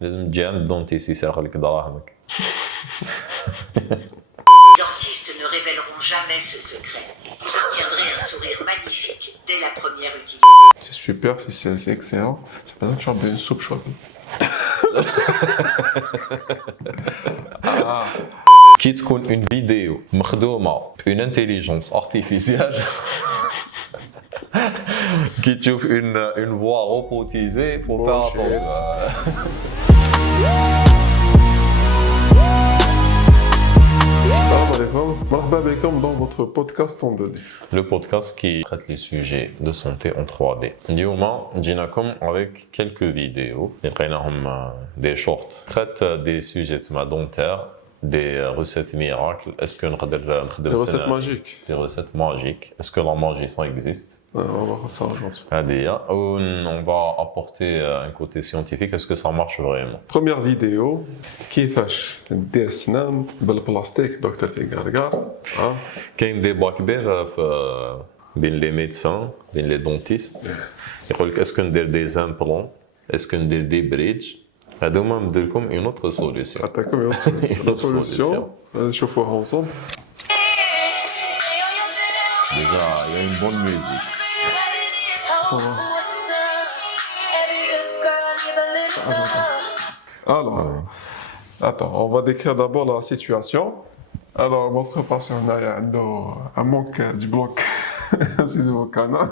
لازم تجي عند الدونتيست يسرق لك دراهمك. Les dentistes ne révéleront jamais ce secret. Vous obtiendrez un sourire magnifique dès la première utilisation. C'est super, c'est excellent. J'ai pas besoin de faire une soupe chaude. كي تكون اون فيديو مخدومه بون انتيليجونس ارتيفيسيال كي تشوف اون فوا روبوتيزي فو فير Salam alaikum. Marhaba alaikum dans votre podcast en 2D. Le podcast qui traite les sujets de santé en 3D. اليوم جيناكم avec quelques vidéos لقيناهم des shorts traite des sujets dentaires, des recettes miracles. Est-ce que Les recettes magiques. Des recettes magiques. Est-ce que la magie ça existe? On va voir ça aujourd'hui. On va apporter un côté scientifique. Est-ce que ça marche vraiment? Première vidéo, كيفاش ندير سنان بالبلاستيك دكتور تيغارغار. كاين ديبا كبير بين لي ميدسان بين لي دونتيست يقول لك اسكو ندير دي زامبلون اسكو ندير دي بريدج. هادو هما ندير لكم اون اوتر سوليسيون. عطاكم اون سوليسيون. سوليسيون نشوفوها ensemble. Déjà, il y a une bonne musique. Alors, attends, on va décrire d'abord la situation. Alors, notre patient a un manque du bloc ciseau canal.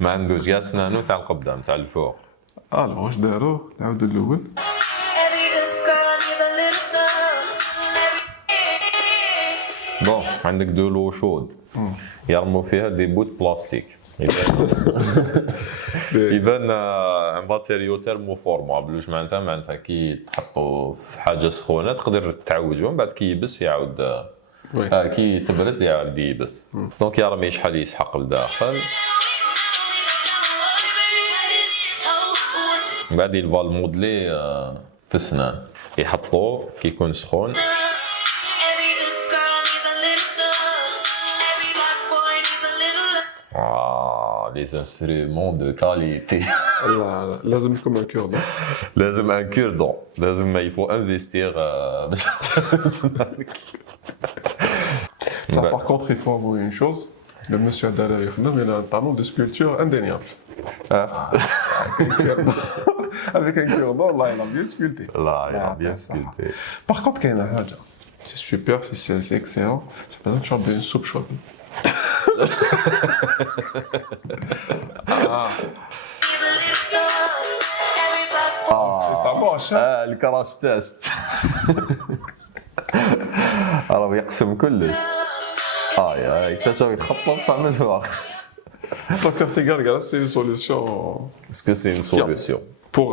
ما عندوش كاع سنانو تاع القدام تاع الفوق. Alors, واش داروا؟ نعاودوا الأول. بون عندك دو لو شود يرموا فيها دي بوت بلاستيك. يبان ان باتيريو تيرموفورمابل. واش معناتها كي تحطوا في حاجه سخونه تقدر تعوجوا من بعد كي يبس يعاود كي تبرد يعاود يبس. دونك يرمي شحال يسحق لداخل من بعد يلفا المودلي في السنان يحطوه كي يكون سخون. Les instruments de qualité. لا لازم يكون un cure-dent. لازم un cure-dent. لازم il faut investir. Par contre, il faut avouer une chose. Le monsieur Adala Yekhdam, il a un talent de sculpture indéniable. Avec un cure-dent, là, il a bien sculpté. Là, il a bien sculpté. Par contre, il y a une chose. C'est super, c'est excellent. J'ai pas besoin de faire une soupe chaude. Ça marche, hein? الكراش تيست. راه يقسم كلش. اكتشف يتخطى بصح من الفوق. Docteur Tegargara, c'est une solution Est-ce que c'est une solution? pour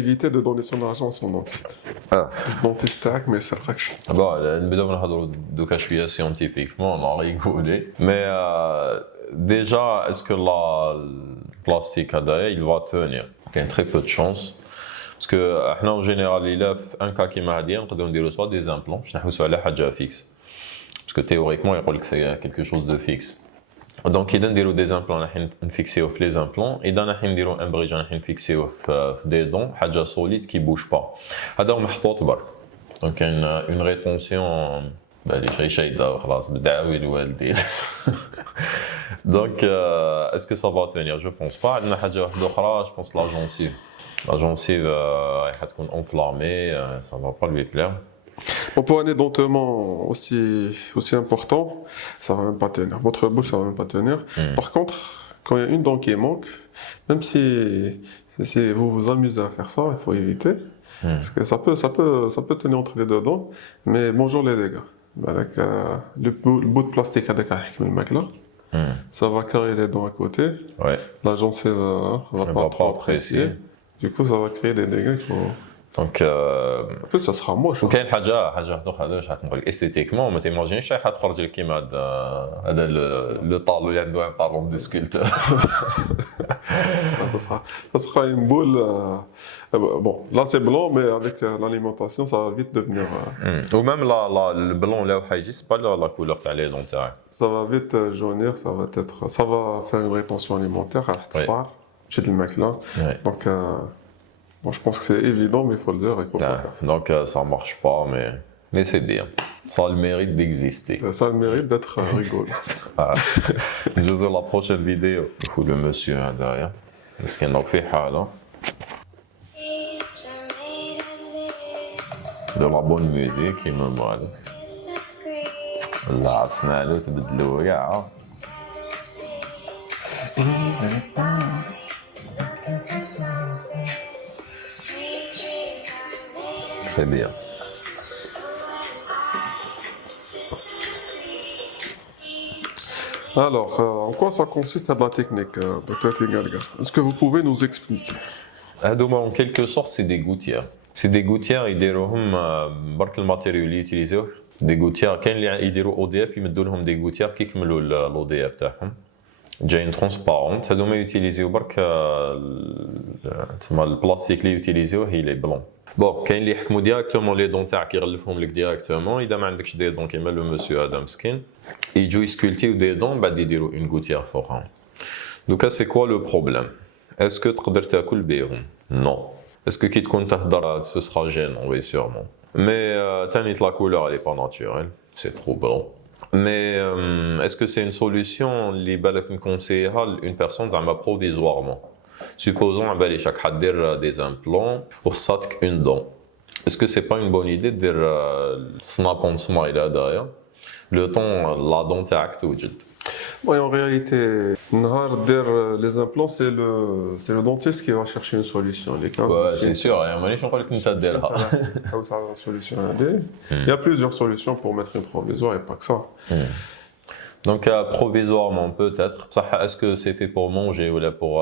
éviter de donner son argent à son dentiste. Le dentiste تاعك ما يسرقكش. Bon, نبداو نهضروا دوكا شويه scientifiquement, on a rigolé. Mais déjà, est-ce que le plastique هذايا il va tenir? Il y a très peu de chance. Parce que احنا en général il في un cas كيما هادي نقدروا نديروا soit des implants باش نحوسوا على حاجه fixe. Parce que théoriquement يقول لك c'est quelque chose de fixe. Donc إذا نديروا des implants راح نفيكسيو في les implants. إذا راح نديروا un bridge راح نفيكسيو في des dents حاجه solide qui bouge pas. هذا هو محطوط برك. Donc il y a une rétention. بالي شي دار خلاص بدعاوي الوالدين. Donc est-ce que ça va tenir? Je pense pas. عندنا حاجه واحده اخرى je pense la gencive. La gencive راح تكون enflammée, ça va pas lui plaire. Bon, pour un édentement aussi important, ça va même pas tenir. Votre bouche, ça va même pas tenir. Par contre, quand il y a une dent qui manque, même si vous vous amusez à faire ça, il faut éviter. Parce que ça peut tenir entre les deux dents, mais bonjour les dégâts. Avec le bout de plastique avec le mec là, ça va carrer les dents à côté. Ouais. La gencive va pas apprécier. Du coup, ça va créer des dégâts qu'il faut. Donc En plus, ça sera moche. وكاين حاجه اخرى هذا واش نقول لك استيتيكمون ما تيماجينيش شي حد تخرج لك كيما هذا لو طالو اللي عنده ان طالون دو سكولتور. Ça sera une boule. Bon, là c'est blanc, mais avec l'alimentation, ça va vite devenir. Ou même le blanc là où يجي c'est pas la couleur تاع les dents تاعك. Ça va vite jaunir, ça va faire une rétention alimentaire. Ça va chez le mec là. Donc Bon, je pense que c'est évident, mais il faut le dire, il faut pas faire ça. Donc ça marche pas, mais c'est bien. Ça a le mérite d'exister. Ça a le mérite d'être rigolo. Je veux la prochaine vidéo. Il faut le monsieur derrière. Est-ce qu'il y en a fait là? De la bonne musique, il me mal. لا تسمعلو تبدلو كاع. C'est bien. Alors, en quoi ça consiste la technique, Dr Tingalgar? Est-ce que vous pouvez nous expliquer? En quelque sorte, c'est des gouttières. C'est des gouttières, يديروهم برك الماتيريال اللي يوتيليزيوه. Des gouttières, كاين اللي يديروا ODF يمدوا لهم des gouttières كي يكملوا l'ODF تاعهم. جايين ترونسبارونت، هذوما يوتيليزيو برك تسمى البلاستيك اللي يوتيليزيوه هي لي بلون. بون كاين اللي يحكموا ديراكتومون لي دون تاعك يغلفهم لك ديراكتومون، اذا ما عندكش دي دون كيما لو مسيو هذا مسكين يجوا يسكولتيو دي دون بعد يديروا اون غوتيير فوقهم. دوكا سي كوا لو بروبليم؟ اسكو تقدر تاكل بيهم؟ نو. اسكو كي تكون تهضر سو سرا جينون؟ وي سيغمون. مي تاني لا كولور elle est pas naturelle, c'est trop blanc. Mais est-ce que c'est une solution اللي بالك نكونسيها لune personne زعما provisoirement? Supposons على بالي شاك حدير des implants وخصاتك une dent. Est-ce que c'est pas une bonne idée دير snap on smile هدايا le temps la dent تاعك توجد؟ Bon, et en réalité, les implants, c'est le dentiste qui va chercher une solution. Ouais, c'est sûr, مانيش نقول لك انت ديرها. Il y a plusieurs solutions pour mettre une provisoire et pas que ça. Donc provisoirement peut-être. Est-ce que c'est fait pour manger ou là pour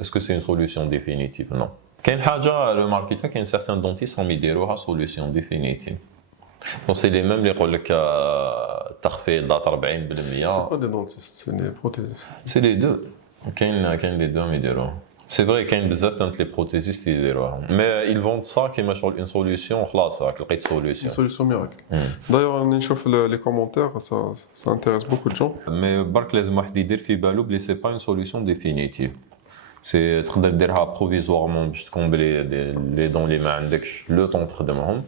est-ce que c'est une solution définitive? Non. كاين حاجه remarquée كاين certains dentistes هم يديروها solution définitive. Donc c'est les mêmes اللي يقول لك التخفيض ضاع 40%. C'est pas des dentistes, c'est des prothésistes. C'est les deux. كاين les deux يديروها. C'est vrai كاين بزاف تاع les prothésistes يديروها. Mais ils vendent ça كيما شغل une solution خلاص راك لقيت solution. Une solution miracle. D'ailleurs on نشوف les commentaires, ça intéresse beaucoup de gens. Mais برك لازم واحد يدير في بالو بلي c'est pas une solution définitive. سي تقدر ديرها بروفيزوارمون باش تكومبلي لي دون اللي ما عندكش لو طون تخدمهم.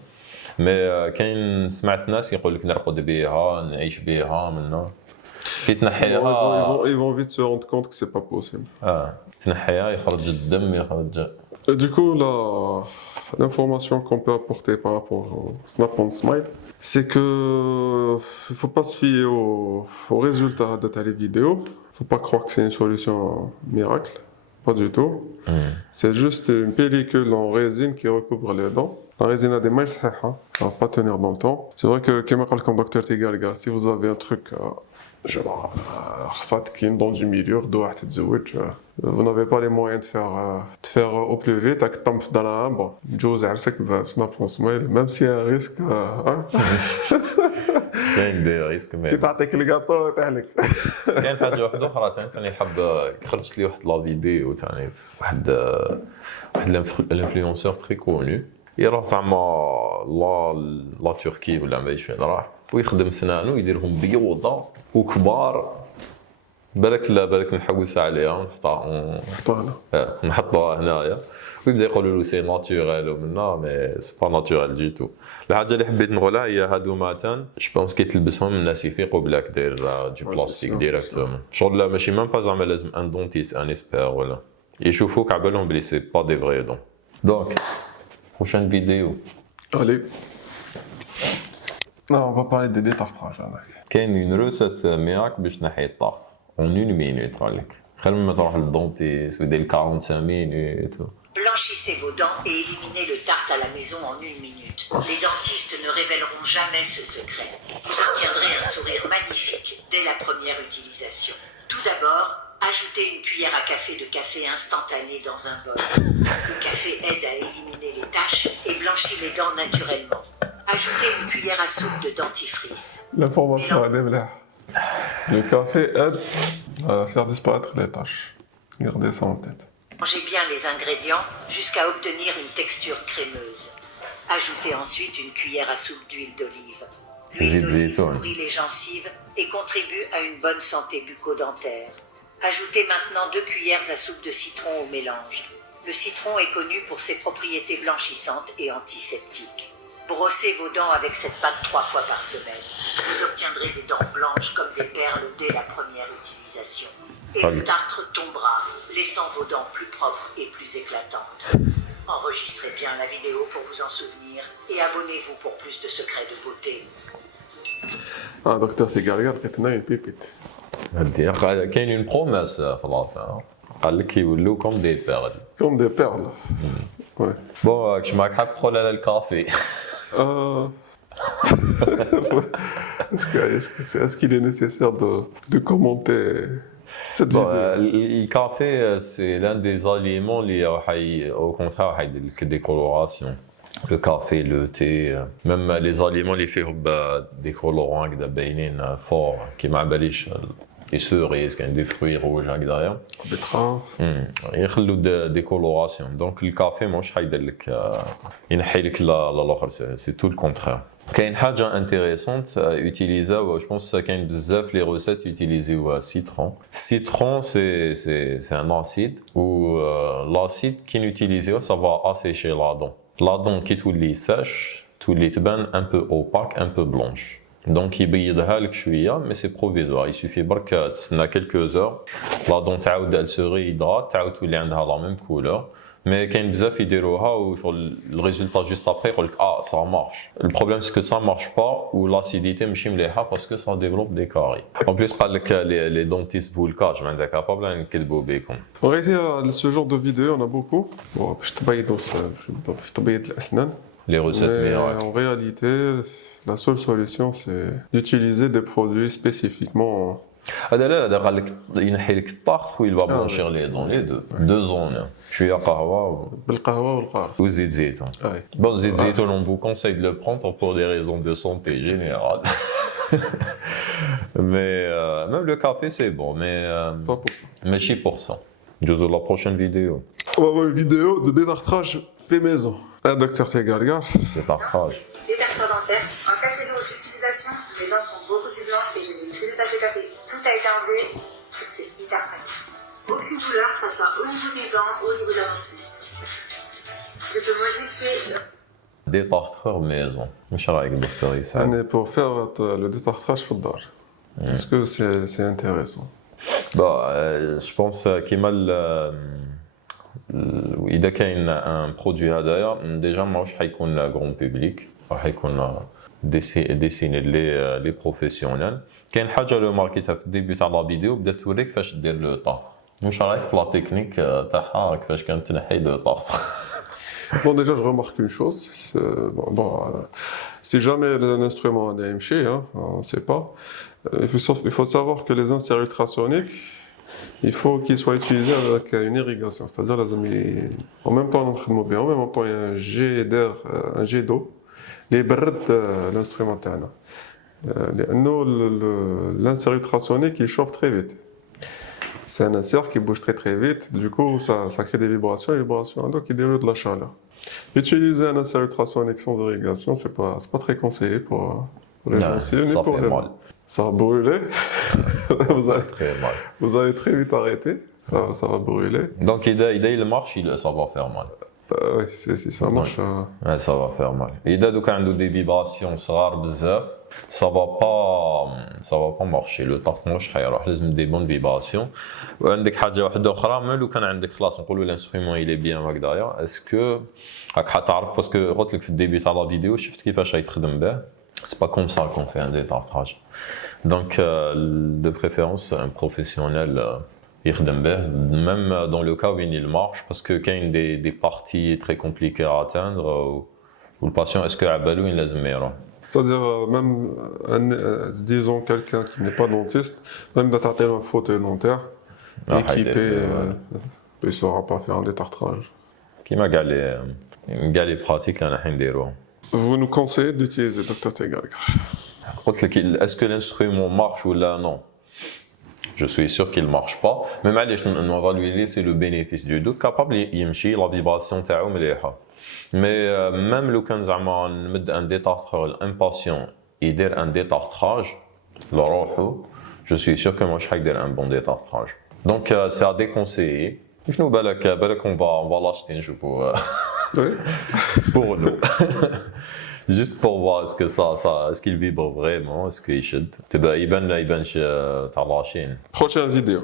مي كاين سمعت ناس يقول لك نرقد بها نعيش بها منا كي تنحيها Ils vont vite se rendre compte que c'est pas possible. تنحيها يخرج الدم يخرج. Et du coup, l'information qu'on peut apporter par rapport au Snap on Smile, c'est que il faut pas se fier aux résultats de ta vidéo. Faut pas croire que c'est une solution miracle. Pas du tout. C'est juste une pellicule en résine qui recouvre les dents. La résine a des mailles, ça va pas tenir dans le temps. C'est vrai que, comme docteur Tigalgar, si vous avez un truc, genre, qui est dans du milieu, vous n'avez pas les moyens de faire au plus vite, avec tam dans la bon, Joe Zarsek va snap on smile, même s'il y a un risque, كاين دي ريسك مي كي تعطيك الكاطو تاعك. كاين حاجه واحده اخرى ثاني حاب خرجت لي واحد لا فيديو ثاني واحد الانفلونسور تري كونو يروح زعما لا تركي ولا ما فين راح ويخدم سنانو يديرهم بيوضه وكبار بالك نحوس عليها نحطوها هنايا ويبدا يقولوا له سي ناتوريل ومنا مي سي با ناتوريل دي تو. الحاجه اللي حبيت نقولها هي هادو ماتان جو بونس كي تلبسهم الناس يفيقوا بلاك داير دو بلاستيك ديريكتومون شغل ماشي ميم با زعما لازم ان دونتيست ان اسبير ولا يشوفوك على بالهم بلي سي با دي فري دون. دونك prochaine vidéo. Allez. Non, on va parler des détartrages. كاين une recette miracle باش تنحي الطاقة en 1 minute قالك خير مما تروح للدونتيست ودير 45 minutes. Blanchissez vos dents et éliminez le tartre à la maison en 1 minute. Les dentistes ne révéleront jamais ce secret. Vous obtiendrez un sourire magnifique dès la première utilisation. Tout d'abord, ajoutez une cuillère à café de café instantané dans un bol. Le café aide à éliminer les taches et blanchit les dents naturellement. Ajoutez une cuillère à soupe de dentifrice. L'information à Debla. Le café aide à faire disparaître les taches. Gardez ça en tête. Mangez bien les ingrédients jusqu'à obtenir une texture crémeuse. Ajoutez ensuite une cuillère à soupe d'huile d'olive. L'huile d'olive nourrit les gencives et contribue à une bonne santé bucco-dentaire. Ajoutez maintenant 2 cuillères à soupe de citron au mélange. Le citron est connu pour ses propriétés blanchissantes et antiseptiques. Brossez vos dents avec cette pâte 3 fois par semaine. Vous obtiendrez des dents blanches comme des perles dès la première utilisation. Et le tartre tombera, laissant vos dents plus propres et plus éclatantes. Enregistrez bien la vidéo pour vous en souvenir et abonnez-vous pour plus de secrets de beauté. Ah, docteur Segargar, لقيتنا une pépite. كاين اون بروميس في لافان قال لك يولوا كوم دي بيرل Comme des perles. Ouais. بون كش معك حاب تدخل على الكافي Est-ce qu'il est nécessaire de commenter cette Bon, vidéo? le café, c'est l'un des aliments au contraire, il y a des décolorations. Le café, le thé, même les aliments, les faits des colorants forts, qui m'abalissent des cerises, des fruits rouges derrière. Betterave. Il y a des colorations. Donc le café, moi, c'est tout le contraire. كاين حاجة intéressante utiliser, je pense كاين بزاف les recettes utilisées citron. Citron c'est un acide où l'acide qui utilisé ça va assécher la dent. La dent qui تولي sèche, تولي تبان un peu opaque, un peu blanche. Donc يبيضها لك شوية mais c'est provisoire. Il suffit برك تستنى quelques heures. La dent تعاود elle se réhydrate, تعاود تولي عندها la même couleur. Mais كاين بزاف يديروها و le résultat juste après يقول لك ça marche. Le problème c'est que ça marche pas ou l'acidité ماشي مليحة parce que ça développe des caries. En plus قال لك les dentistes vous le cachent معناتها capable نكذبوا بكم. En réalité, ce genre de vidéo, on a beaucoup. Bon, باش تبيض الأسنان. Les recettes Mais miracles. en réalité, la seule solution, c'est d'utiliser des produits spécifiquement. هذا لا قال لك ينحي لك الطاقة و il va blanchir les dents les deux zones. شوية قهوة بالقهوة والقارص. وزيت زيتون. Ouais. Bon, zit zitoun, on vous conseille de le prendre pour des raisons de santé générale. Mais même le café, c'est bon, mais Pas pour ça. ماشي pour ça. Je vous la prochaine vidéo. On va voir une vidéo de détartrage fait maison. Un docteur Segargar. Détartrage. Détartrage dentaire. En 4 jours d'utilisation, les dents sont beaucoup plus blanches et je n'ai plus de tasse de café. Tout a été enlevé. C'est hyper pratique. Aucune douleur, que ce soit au niveau des dents ou au niveau de la gencive. Je peux modifier. Détartreur maison. مش رايك دكتور يسعد؟ يعني pour faire le détartrage في الدار. Est-ce que c'est intéressant? Bon, je pense كيما إذا كاين un produit هذايا déjà ماهوش حيكون grand public راح يكون destiné les professionnels. كاين حاجة لو ماركيتها في الديبي تاع لا فيديو بدات توريك كيفاش دير لو طارت. واش رايك في لا تكنيك تاعها كيفاش كانت تنحي لو طارت؟ Bon, déjà, je remarque une chose. Si jamais un instrument a des MG, hein, on ne sait pas. Il faut savoir que les inserts ultrasoniques, il faut qu'ils soient utilisés avec une irrigation. C'est-à-dire, en même temps, en même temps, il y a un jet d'air, un jet d'eau. Les brdes, l'instrument تاعنا. L'insert ultrasonique, il chauffe très vite. C'est un insert qui bouge très très vite, du coup ça crée des vibrations, donc il développe de la chaleur. Utiliser un insert ultrasonique sans irrigation, c'est pas très conseillé pour les gencives, ni ça pour fait les mal. dents. Ça va brûler, Très mal. vous allez très vite arrêter, ça va brûler. Donc il marche, ça va faire mal. Oui, si ça marche. Ouais, ça va faire mal. إذا دوك عنده des vibrations صغار بزاف ça va pas marcher. Le طاق مش حيروح لازم des bonnes vibrations. وعندك حاجة واحدة أخرى même لو كان عندك خلاص نقولوا l'instrument il est bien هكذايا est-ce que راك حتعرف باسكو قلت لك في الديبي تاع لا فيديو شفت كيفاش يتخدم به. C'est pas comme ça qu'on fait un détartrage. Donc de préférence un professionnel يخدم به même dans le cas où il marche parce que كاين des parties très compliquées à atteindre où le patient est-ce que عبالو وين لازم يروح. C'est-à-dire, même, disons, quelqu'un qui n'est pas dentiste, même d'attacher un fauteuil dentaire, équipé, il ne saura pas faire un détartrage. كيما كاع لي براتيك اللي راح نديروهم. Vous nous conseillez d'utiliser Dr Segargar. قلت لك est-ce que l'instrument marche ou là non. Je suis sûr qu'il marche pas. Mais معليش on va lui laisser le bénéfice du doute capable يمشي la vibration تاعو مليحة. Mais même لو كان زعما نمد ان détartreur impatient يدير ان détartrage لروحو je suis sûr que مش حيدير un bon détartrage. Donc c'est à déconseiller. شنو بالك on va l'acheter نشوفوا Oui. pour nous. Juste pour voir est-ce qu'il vibre vraiment, est-ce qu'il يشد. تبقى يبان تاع لاشين. Prochaine vidéo.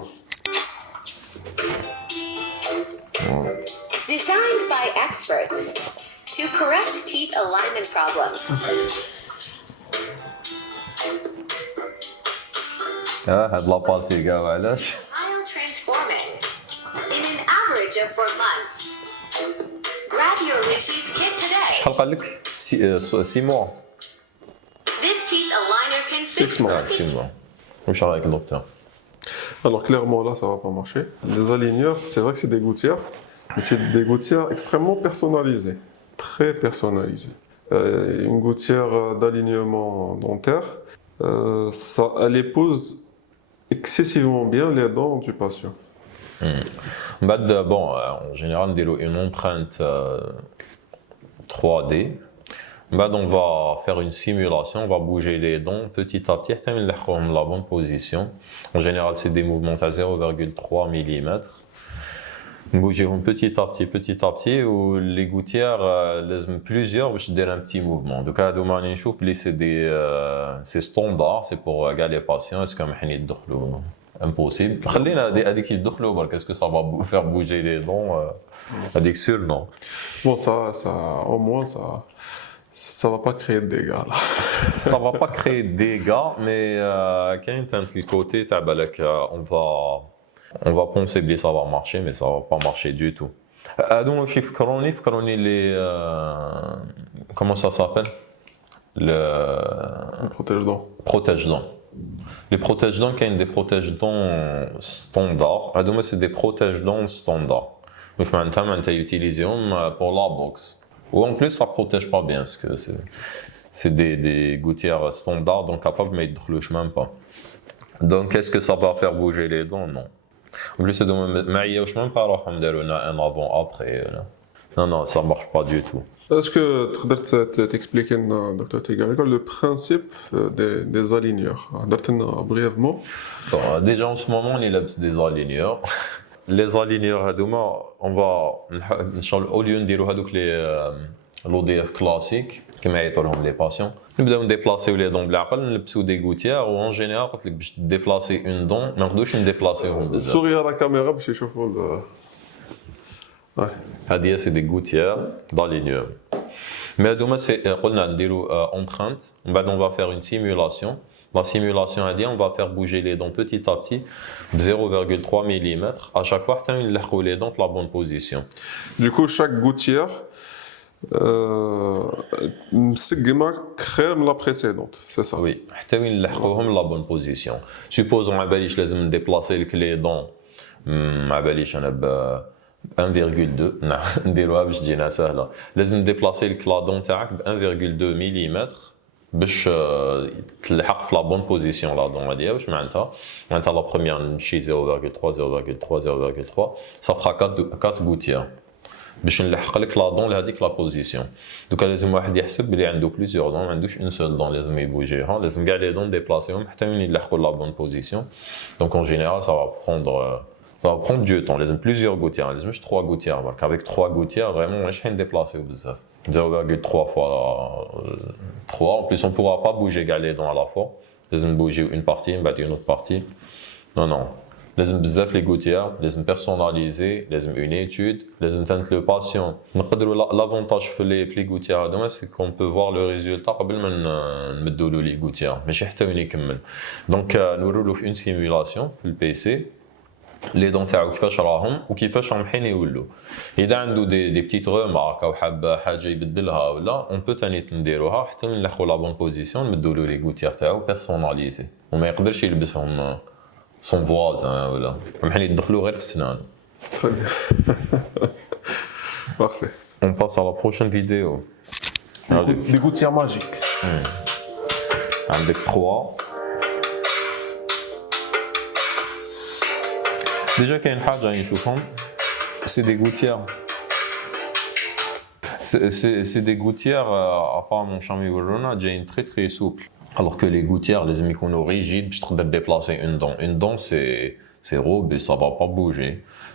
Designed by experts to correct teeth alignment problems. هاد لابارتي كاع علاش؟ Smile transforming in an average of 4 months. Grab your Lucy's kit today. شحال قال لك 6 mois. This teeth aligner can fix 6 mois. 6 mois. واش رايك دكتور؟ Alors clairement là ça va pas marcher. Les aligneurs, c'est vrai que c'est des gouttières, mais c'est des gouttières extrêmement personnalisées, très personnalisées. Une gouttière d'alignement dentaire, elle épouse excessivement bien les dents du patient. Bon, en général, on déroule une empreinte 3D. On va faire une simulation, on va bouger les dents petit à petit, dans la bonne position. En général, c'est des mouvements à 0,3 mm. Bouger petit à petit, où les gouttières, plusieurs, je dirais un petit mouvement. Donc, à Domani Chouf, c'est standard, c'est pour les patients. Est-ce que impossible. Qu'est-ce que ça va faire bouger les dents? Avec sûr, non. Bon, ça, au moins, ça va pas créer de dégâts là. Ça va pas créer de dégâts, mais quand tu le côté, on va penser que ça va marcher, mais ça va pas marcher du tout. Donc, le chiffre chronique, les comment ça s'appelle? Le Protège-dents. protège-dents. Les protège-dents, quand il y a des protège-dents standards, c'est des protège-dents standards. Donc, tu utilises pour la boxe. Ou en plus, ça ne protège pas bien, parce que c'est des gouttières standards, donc capables, mais ils ne même pas. Donc, est-ce que ça va faire bouger les dents? Non. En plus, c'est même pas un avant-après. Non, ça ne marche pas du tout. Est-ce que tu peux t'expliquer, Dr. Tegarika, le principe des aligneurs? Brièvement. Bon, déjà, en ce moment, on est là des aligneurs. Les aligneurs, on va, au lieu de dire l'ODF classique, comme les patients, nous devons déplacer les dents بالعقل, نلبسوا des gouttières, ou en général, quand tu déplacer une dent, ما نقدروش نديبلاسيوهم بزاف. Souris à la caméra باش يشوفوا Ouais. هذه c'est des gouttières d'aligneur. Mais هذوما c'est قلنا نديروا empreinte, بعد on va faire une simulation. La simulation a dit on va faire bouger les dents petit à petit, 0,3 mm. À chaque fois, on va les dents dans la bonne position. Du coup, chaque gouttière crée la précédente, c'est ça? Oui, on va dans la bonne position. Supposons que je vais déplacer les dents, je vais 1,2. نديروها باش تجينا سهله. لازم déplacer la dent تاعك ب 1,2 mm. باش تلحق في لا بون بوزيسيون لا دون هادي واش معناتها لا بروميير نمشي 0,3 ça fera 4 gouttières باش نلحق لك لا دون لهذيك لا بوزيسيون. دوكا لازم واحد يحسب بلي عنده بليزيور دون ما عندوش اون سول دون لازم يبوجيها لازم كاع لي دون ديبلاسيهم حتى وين يلحقوا لا بون بوزيسيون. دونك en général ça va prendre du temps لازم plusieurs gouttières لازم مش 3 gouttières برك avec 3 gouttières vraiment مش حنديبلاسيو بزاف 0,3 fois 3. En plus, on ne pourra pas bouger les dents à la fois. Les bouger une partie, une autre partie. Non. Les les gouttières, les personnaliser, les une étude, les le patient. L'avantage les gouttières, c'est qu'on peut voir le résultat avant de mettre les gouttières. Mais c'est uniquement. Donc, nous avons une simulation sur le PC. Les dents تاعو كيفاش راهم وكيفاش راهم حين يولوا. اذا عنده دي بتيت ريمارك او حاب حاجه يبدلها ولا اون بو تاني نديروها حتى نلحقوا لا بون بوزيسيون نمدوا له لي غوتيير تاعو بيرسوناليزي وما يقدرش يلبسهم سون فوازان ولا حين يدخلوا غير في سنانه. Très bien. Parfait. On passe à la prochaine vidéo. Des gouttières magiques. عندك 3. Déjà qu'il y a une حاجة نشوفهم c'est des gouttières. C'est des gouttières apparemment شامي ورونا جايين très très souples. Alors que les gouttières لازم يكونوا rigides باش تقدر déplacer une dent. Une dent c'est robuste, ça va pas bouger.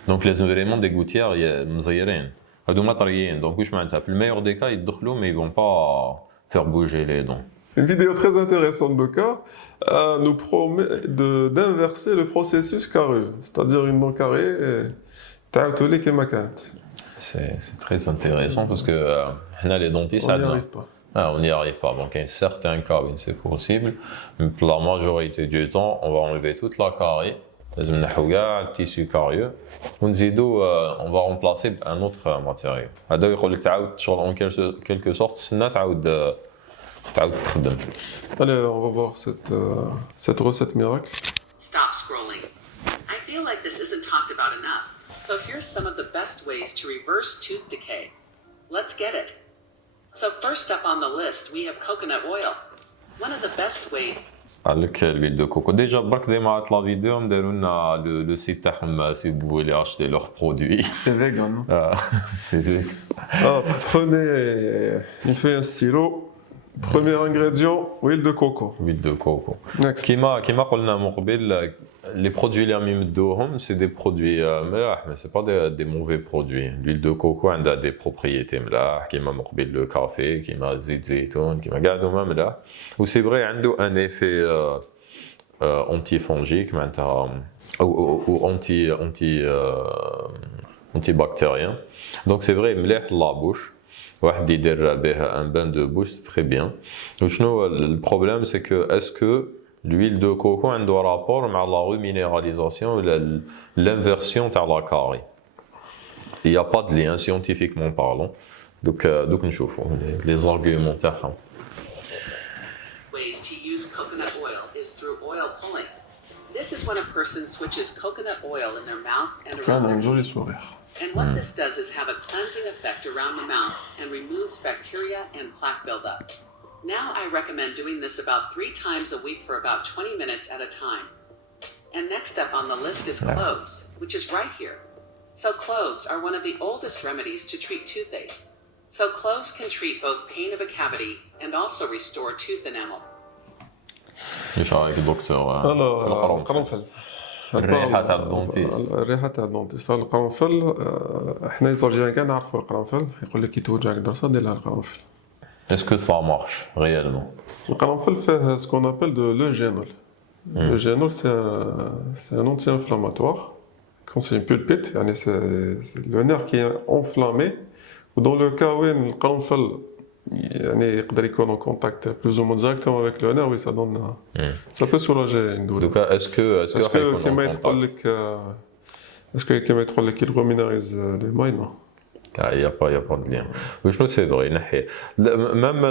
Donc les vraiment des gouttières مزيرين هادوما طريين donc واش معناتها في الميور des cas يدخلوا mais ils vont pas faire bouger les dents. Une vidéo très intéressante de cas nous promet d'inverser le processus carreux, c'est-à-dire une dent carrée تعاود لي كما كانت. C'est très intéressant parce que les dentistes On n'y arrive pas. On n'y arrive pas. Donc, il y a certains cas où c'est possible, mais pour la majorité du temps, on va enlever toute la carie, le tissu carieux, on va remplacer un autre matériau. En quelque sorte, Allez, on va voir cette recette miracle. Stop scrolling. I feel like this isn't talked about enough. So here's some of the best ways to reverse tooth decay. Let's get it. So first up on the list, we have coconut oil. One of the best ways. Avec l'huile de coco. Déjà, bark démarre la vidéo, on a le site تاعهم si vous voulez acheter leurs produits. C'est vegan. C'est vegan. Prenez une feuille, un stylo. Premier ingrédient, huile de coco. Huile de coco. Next. كيما قلنا من قبل les produits اللي راهم يمدوهم c'est des produits ملاح mais c'est pas des mauvais produits. L'huile de coco عندها des propriétés ملاح كيما من قبل le café كيما زيت زيتون كيما كاع هذوما ملاح و سي فري عنده un effet antifongique معناتها ou antibactérien. Donc c'est vrai مليح la bouche. واحد يدير بها un bain de bouche c'est très bien. وشنو le problème c'est que est-ce que l'huile de coco a un rapport avec la reminéralisation ou l'inversion de la carie. Il n'y a pas de lien scientifiquement parlant. Donc nous voyons les arguments. Ways to use coconut oil is through oil pulling. This is when a person switches coconut oil in their mouth and around their Un joli teeth. sourire. And what this does is have a cleansing effect around the mouth and removes bacteria and plaque buildup. Now I recommend doing this about 3 times a week for about 20 minutes at a time. And next up on the list is cloves, which is right here. So cloves are one of the oldest remedies to treat toothache. So cloves can treat both pain of a cavity and also restore tooth enamel. ايش رايك دكتور؟ القرنفل. الريحه تاع الدونتيست. الريحه تاع الدونتيست. القرنفل احنا الزوجين كاع نعرفوا القرنفل، يقول لك كي توجعك درسه دير لها القرنفل. Est-ce que ça marche réellement? القرنفل فيه ce qu'on appelle de l'eugénol. L'eugénol c'est un anti-inflammatoire. Quand c'est une pulpite, يعني c'est le nerf qui est enflammé. Ou dans le cas où القرنفل يعني يقدر يكون en contact plus ou moins directement avec le nerf, oui ça donne ça peut soulager une douleur. Donc est-ce que كما يقول لك est-ce que كما يقول لك il reminarise les mailles non. Il n'y a pas de lien. وشنو c'est vrai même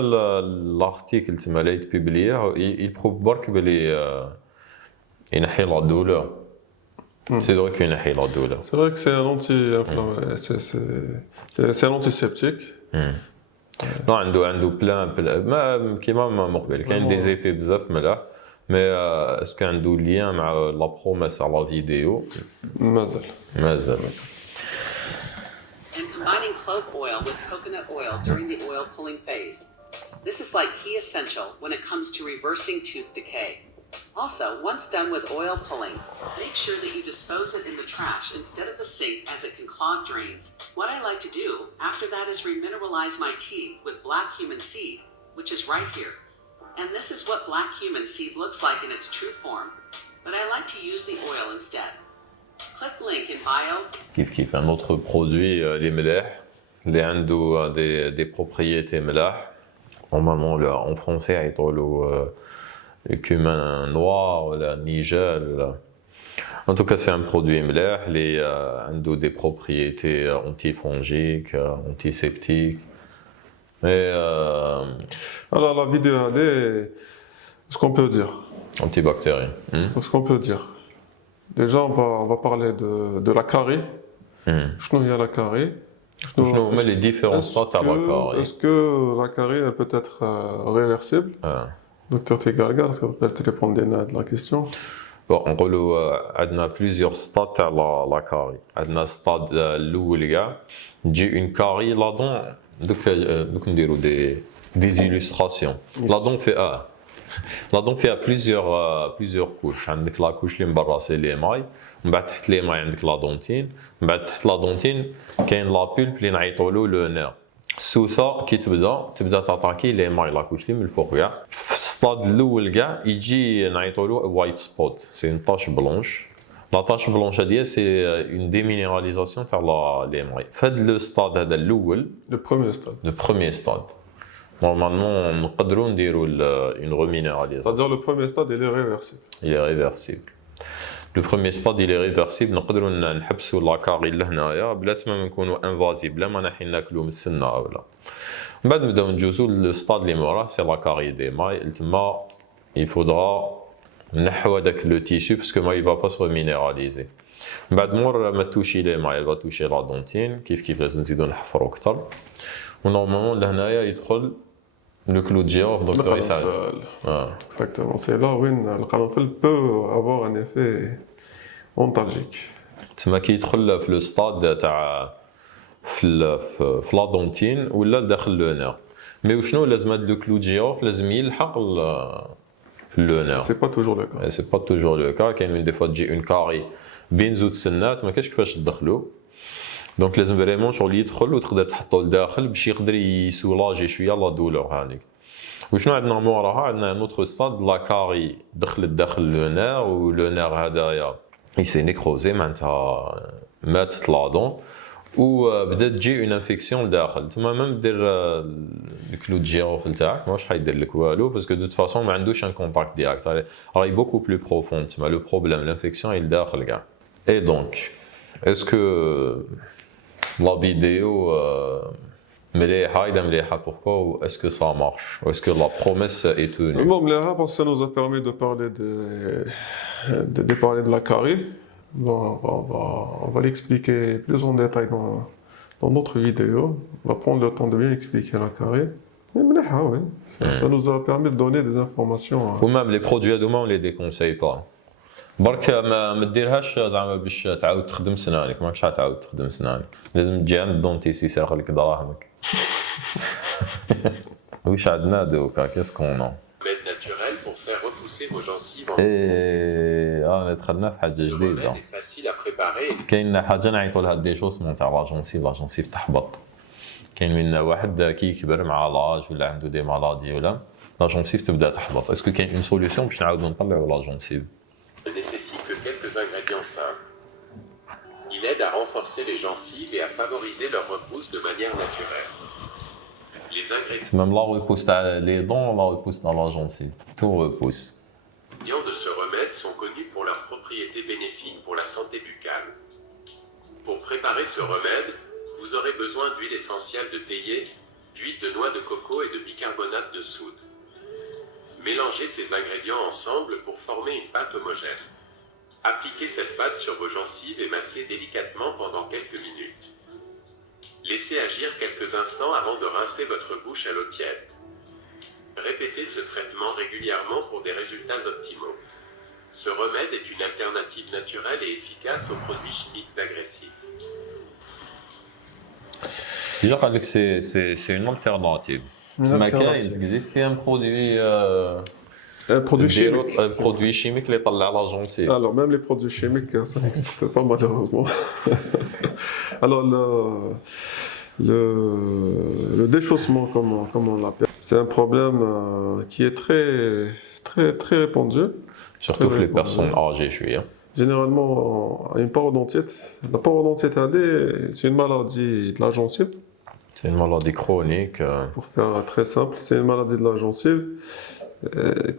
l'article تما اللي publié il prouve برك بلي ينحي la douleur. C'est vrai qu'il ينحي la douleur. C'est vrai que c'est un c'est un antiseptique. Non, عنده plein كيما ما قبل كاين des effets بزاف ملاح. Mais est-ce qu'il y a un lien avec la promesse à la vidéo? مازال. And combining clove oil with coconut oil during the oil pulling phase. This is like key essential when it comes to reversing tooth decay. Also, once done with oil pulling, make sure that you dispose it in the trash instead of the sink as it can clog drains. What I like to do after that is remineralize my teeth with black human seed, which is right here. And this is what black human seed looks like in its true form, but I like to use the oil instead. Click link in bio. كيف un autre produit les ملاح اللي عنده des propriétés ملاح. Normalement en français يعيطوا le cumin noir ou la nigel. En tout cas, c'est un produit ملاح اللي عنده des propriétés antifongiques, antiseptiques. Et alors la vidéo هذه ce qu'on peut dire. Antibactérien. Ce qu'on peut dire. Déjà on va parler de la carie. شنو هي la carie? شنو هما les différents stades à la carie? Est-ce que la carie elle peut être réversible? Docteur Tegargar, est-ce que vous pouvez répondre à la question? Bon, نقولوا عندنا plusieurs stades تاع la carie. عندنا stade الاول كاع تجي une carie la dent دوك نديروا des illustrations. La dent fait La dent فيها plusieurs couches. عندك لا كوش اللي من برا سي لي ماي، من بعد تحت لي ماي عندك لا دونتين، من بعد تحت لا دونتين كاين لا بولب اللي نعيطوا له لو نير. السوسه كي تبدا تاتاكي لي ماي لا كوش اللي من الفوق كاع. في السطاد الاول كاع يجي نعيطوا له وايت سبوت، سي اون طاش بلونش. لا طاش بلونش هادي سي اون ديمينيراليزاسيون تاع لي ماي. في هذا لو ستاد هذا الاول، Le premier stade. لو بروميير ستاد normalement نقدروا نديروا une reminéralisation. C'est-à-dire le premier stade, il est réversible. Il est réversible. Le premier stade il est réversible. نقدروا نحبسوا لاكاري لهنايا بلا ما نكونوا انفازيف، بلا ما نحي ناكلوا من السنه ولا. من بعد نبداو ندوزوا للستاد اللي موراه سي لاكاري دي ماي. تما il faudra نحو هذاك لو تيشو باسكو ما يبا با سو مينيراليزي. من بعد مور ما توشي لي ماي va توشي لا دونتين. كيف لازم نزيدو نحفروا اكثر. ونورمالمون لهنايا يدخل le clou de girofle, donc ça. Exactement, c'est là où le caranfil peut avoir un effet ontalgique. تما كيدخل في لو ستاد تاع في لا دونتين ولا داخل لو نير. مي وشنو لازم هاد لو كلو جيوف لازم يلحق لو نير. C'est pas toujours le cas. سي با توجور لو كا. كاين دي فوا تجي اون كاري بين زوج سنات ما كاينش كيفاش تدخلو. دونك لازم فريمون شغل يدخل وتقدر تحطو لداخل باش يقدر يسولاجي شويه لا دولور هذيك. وشنو عندنا موراها؟ عندنا نوتر ستاد لا كاري دخلت داخل لو نير ولو نير هذايا يسي نيكروزي معناتها ماتت لا دون وبدات تجي اون انفيكسيون لداخل. تما ميم دير الكلو جيروف تاعك ماش حيدير لك والو باسكو دو فاسون ما عندوش ان كونتاكت ديريكت راهي بوكو بلو بروفوند. تما لو بروبليم لانفيكسيون هي لداخل كاع. اي دونك اسكو la vidéo pourquoi ou est-ce que ça marche ou est-ce que la promesse est tenue? Non, mais là, parce que ça nous a permis de parler de la carie. Bon, on va l'expliquer plus en détail dans notre vidéo. On va prendre le temps de bien expliquer la carie. Oui. Ça nous a permis de donner des informations. Ou même les produits à demain on les déconseille pas. برك ما ديرهاش زعما باش تعاود تخدم سنانك، ماكش تعاود تخدم سنانك، لازم تجي عند الدونتيست يسرق لك دراهمك. واش عندنا دوكا كيسكون remède naturel pour faire repousser vos gencives en دخلنا في حاجه Ce جديده. remède est facile à préparer. كاين حاجه نعيطوا لها دي شوسمون تاع لا جونسيف تحبط. كاين منا واحد كي يكبر مع لاج ولا عنده دي مالادي ولا لا جونسيف تبدا تحبط. اسكو كاين اون سوليوشن باش نعاودو نطلعوا لا جونسيف؟ Ne nécessite que quelques ingrédients simples. Il aide à renforcer les gencives et à favoriser leur repousse de manière naturelle. Les ingrédients Même la repousse تاع les dents, la repousse dans la gencive. Tout repousse. de ce remède sont connus pour leurs propriétés bénéfiques pour la santé buccale. Pour préparer ce remède, vous aurez besoin d'huile essentielle de théier, d'huile de noix de coco et de bicarbonate de soude. Mélangez ces ingrédients ensemble pour former une pâte homogène. Appliquez cette pâte sur vos gencives et massez délicatement pendant quelques minutes. Laissez agir quelques instants avant de rincer votre bouche à l'eau tiède. Répétez ce traitement régulièrement pour des résultats optimaux. Ce remède est une alternative naturelle et efficace aux produits chimiques agressifs. Déjà, c'est une alternative. تما كاين اكزيستي ان برودوي Produits chimiques. برودوي شيميك اللي يطلع لا جونسيف. Alors, même les produits chimiques, ça n'existe pas malheureusement. Alors, le déchaussement, comme on l'appelle, c'est un problème qui est très répandu. Surtout pour les personnes âgées شويه. Généralement, une parodontite. La parodontite, c'est une maladie de la gencive. C'est une maladie chronique. Pour faire très simple, c'est une maladie de la gencive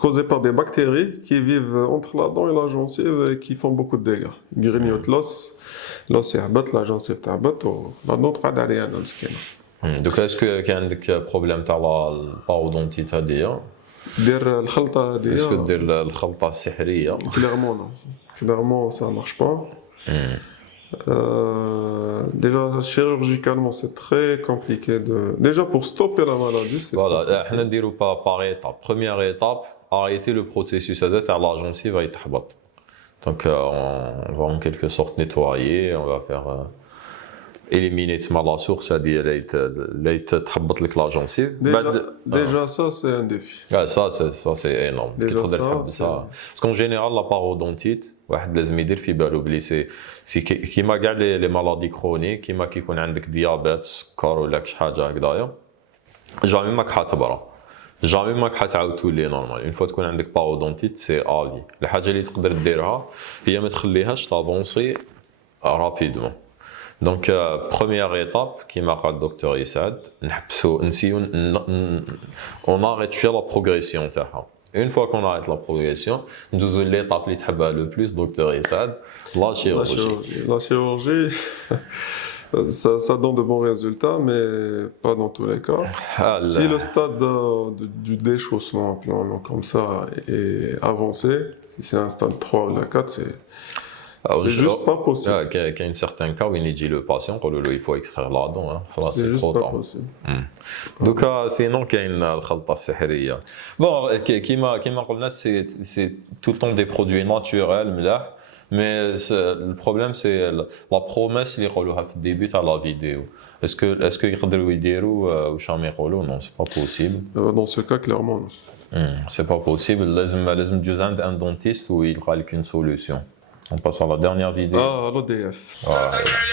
causée par des bactéries qui vivent entre la dent et la gencive et qui font beaucoup de dégâts. Ils grignotent l'os يهبط, la gencive تهبط la dent تقعد عليها أنا مسكينة. دوك اسكو كان عندك بروبليم تاع البارودونتيت هادية؟ دير الخلطة هادية. اسكو دير الخلطة السحرية؟ Clairement non. Clairement ça marche pas. Déjà chirurgicalement c'est très compliqué déjà pour stopper la maladie c'est voilà احنا نديرو par étape. Première étape, arrêter le processus هذا تاع la gencive va يتحبط. Donc on va en quelque sorte nettoyer, on va faire éliminer تما لا سورس هذه اللي تحبط لك لا جونسيف Déjà ça, c'est un défi. ça c'est énorme كي Déjà تقدر ça, تحبسها باسكو جينيرال لا باغودونتيت واحد لازم يدير في بالو بلي سي كيما كاع لي مالادي كرونيك كيما كيكون عندك ديابيت سكر ولا شي حاجه هكذايا جامي ماك حتبرا جامي ماك حتعاود تولي نورمال اون فوا تكون عندك باغودونتيت سي افي الحاجه اللي تقدر ديرها هي ما تخليهاش تافونسي رابيدمون دونك بروميير ايتاب كيما قال الدكتور يسعد نحبسو نسيو اون اريت شويه لا بروغريسيون تاعها اون فوا كون اريت لا بروغريسيون ندوزو ليطاب اللي تحبها لو بلوس دكتور يسعد لا شيروجي La chirurgie, ça donne de bons résultats, mais pas dans tous les cas. Si le stade du déchaussement, appelons-le comme ça, est avancé, si c'est un stade 3 ou 4, c'est juste pas possible. كاين سيغتان كا وين يجي لو باسيون نقولوا له يفو اكسترير لا دون خلاص C'est سي juste ترو pas طون possible. دوكا سينون كاين الخلطه السحريه بون كيما قلنا سي تو طون دي برودوي ناتوريل ملاح مي البروبليم سي لا بروميس اللي يقولوها في الديبي تاع لا فيديو اسكو يقدروا يديروا واش راهم يقولوا نو سي با بوسيبل Dans ce cas, clairement, non. سي با بوسيبل لازم تجوز عند ان دونتيست ويلقى لك اون سوليوشن On passe à la dernière vidéo. Ah, l'ODF.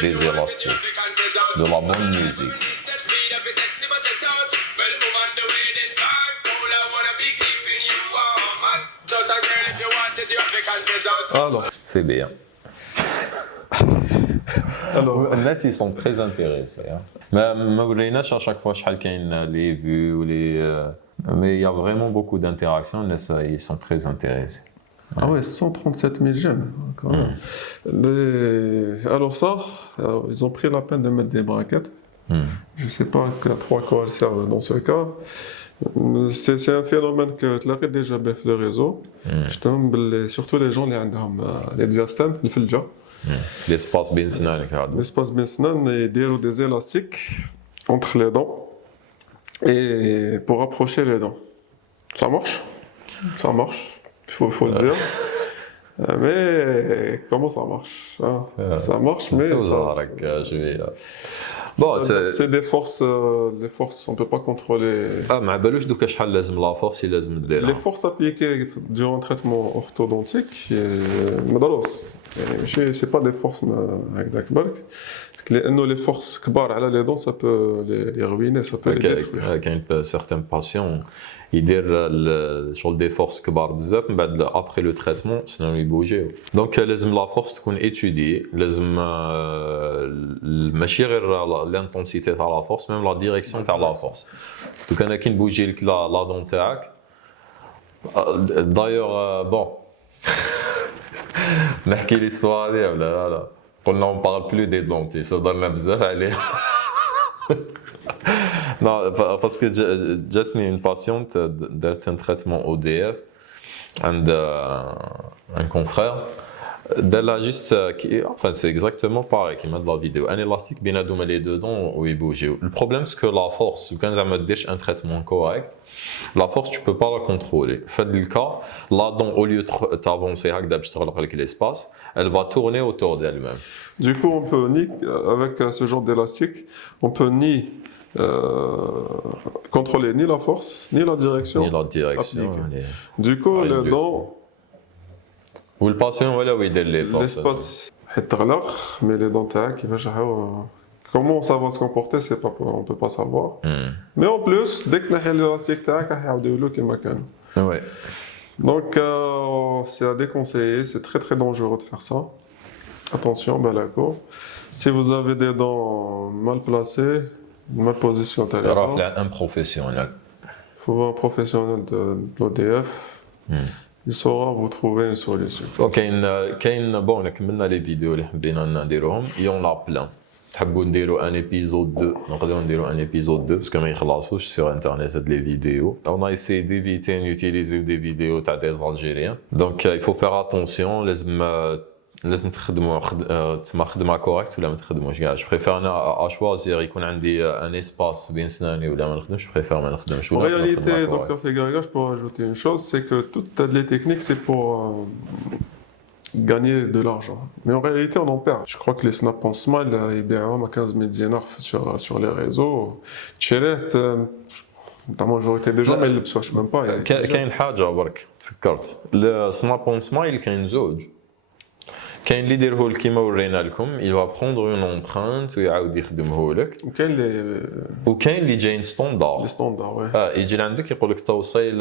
Des élastiques. De la bonne musique. Alors, C'est bien. alors الناس ils sont très intéressés. ما وليناش à chaque fois شحال كاين les vues ou les mais il y a vraiment beaucoup d'interactions, الناس ils sont très intéressés. ah ouais, 137 000 j'aime. Quand même. Alors ça, ils ont pris la peine de mettre des braquettes. Je sais pas à quoi elles servent dans ce cas. C'est un phénomène que tu l'as déjà fait le réseau. Surtout les gens qui ont les diastèmes, le filja. L'espace بين سنانك هذا. L'espace bien et des élastiques entre les dents et pour rapprocher les dents. Ça marche. Ça marche. Il faut le dire. Mais comment ça marche hein? Ça marche, mais Bon, c'est des forces, on peut pas contrôler. ما بالوش دوكا شحال لازم لا فورس لازم Les ديرها. forces appliquées durant le traitement orthodontique, مدروس. يعني c'est pas des forces هكذاك برك. لأنه les forces كبار على les dents, ça peut les ruiner, ça peut les détruire. كاين certains patients يدير شغل دي فورس كبار بزاف من بعد ابري لو تريتمون سنانو يبوجيو دونك لازم لا فورس تكون اتودي لازم ماشي غير لانتونسيتي تاع لا فورس ميم لا ديريكسيون تاع لا فورس دوك انا كي نبوجي لك لا دون تاعك دايوغ بون نحكي ليستوار هذه ولا لا قلنا اون بارل بلو دي دونتي صدرنا بزاف عليه Non, parce que j'ai une patiente d'être un traitement ODF, un confrère. Elle a juste, enfin c'est exactement pareil, qui met de la vidéo. Un élastique, bien adoumé les deux dents où il bouge. Le problème c'est que la force, quand on a un traitement correct, la force tu peux pas la contrôler. Fait le cas, la dent au lieu d'avancer avec l'espace, elle va tourner autour d'elle-même. Du coup, on peut ni avec ce genre d'élastique, on peut ni contrôler ni la force, ni la direction. Ni la direction. Du coup, les dents. Ou le patient, voilà où il est les forces. L'espace est mais les dents, comment ça va se comporter, on ne peut pas savoir. Mais en plus, dès que tu as l'élastique, tu as Ouais. Donc, c'est à déconseiller, c'est très très dangereux de faire ça. Attention, balako. Si vous avez des dents mal placées, mal positionnée. Rappelez un professionnel. Il faut un professionnel de l'ODF. Il saura vous trouver une solution. كاين بون كملنا لي فيديو اللي حبينا نديروهم يون لا بلان تحبوا نديروا ان ايبيزود 2 نقدروا نديروا ان ايبيزود 2 باسكو ما يخلصوش سور انترنيت هاد لي فيديو on a essayé d'éviter d'utiliser des vidéos تاع des algériens donc il faut faire attention لازم تخدموا تسمى خدمه كوريكت ولا ما تخدموش كاع جو بريفير انا اشوازير يكون عندي ان اسباس بين سناني ولا ما نخدمش بريفير ما نخدمش En réalité, docteur Segarga, je peux rajouter une chose, c'est que toutes les techniques, c'est pour gagner de l'argent. Mais en réalité, on en perd. Je crois que les Snap on Smile, ils gagnent à 15 000 dinars sur les réseaux. Tchéret, la majorité des gens, mais ils ne le soient même pas. كاين حاجه برك تفكرت السناب اون سمايل كاين زوج كاين اللي يديره لك كيما ورينا لكم il va prendre une empreinte ويعاود يخدمه لك وكاين وكاين اللي جايين ستوندار لي ستوندار يجي لعندك يقول لك توصيل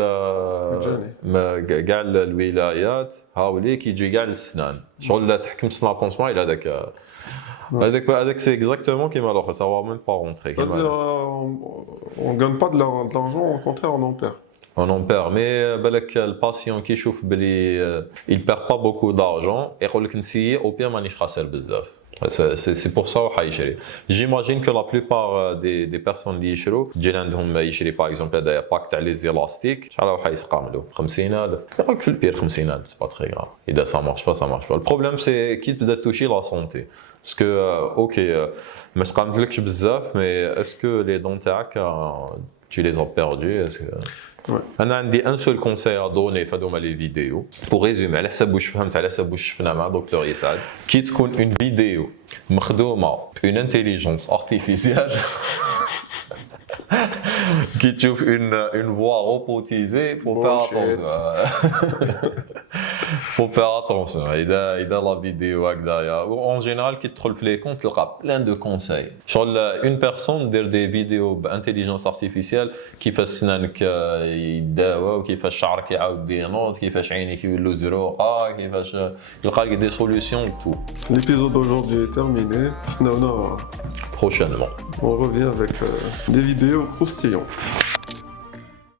كاع الولايات هاوليك يجي كاع السنان شغل تحكم سناب اون سمايل هذاك سي اكزاكتومون كيما الاخر ça va même pas rentrer c'est-à-dire on gagne pas de l'argent, au contraire on en perd. On en perd, mais بالك الباسيون كي يشوف بلي il perd pas beaucoup d'argent يقول لك نسيي au pire مانيش خاسر بزاف. C'est pour ça وحيشري. J'imagine que la plupart des personnes اللي يشروا تجي عندهم يشري par exemple هذايا باك تاع لي زيلاستيك شحال راح يسقام له 50,000 يقولك في البير 50,000 c'est pas très grave. إذا ça marche pas ça marche pas. Le problème c'est كي تبدا توشي la santé. Parce que ok ما سقامتلكش بزاف mais est-ce que les dents تاعك tu les as perdus est-ce que انا عندي ان سول كونساي ا دوني في هذوما لي فيديو بور ريزومي على حسب واش فهمت على حسب واش شفنا مع دكتور يسعد كي تكون اون فيديو مخدومه بون انتيليجونس ارتيفيسيال كي تشوف اون فوا روبوتيزي faut faire attention اذا لا فيديو هكذايا اون جينيرال كي تدخل في لي كونت تلقى بلان دو كونساي شغل اون بيرسون دير دي فيديو بانتيليجونس ارتيفيسيال كيفاش سنانك يداواو كيفاش شعرك يعاود ينوض كيفاش عينيك يولوا زروقه كيفاش يلقى لك دي سوليوشن تو. L'épisode d'aujourd'hui est terminé. Prochainement on revient avec des vidéos croustillantes.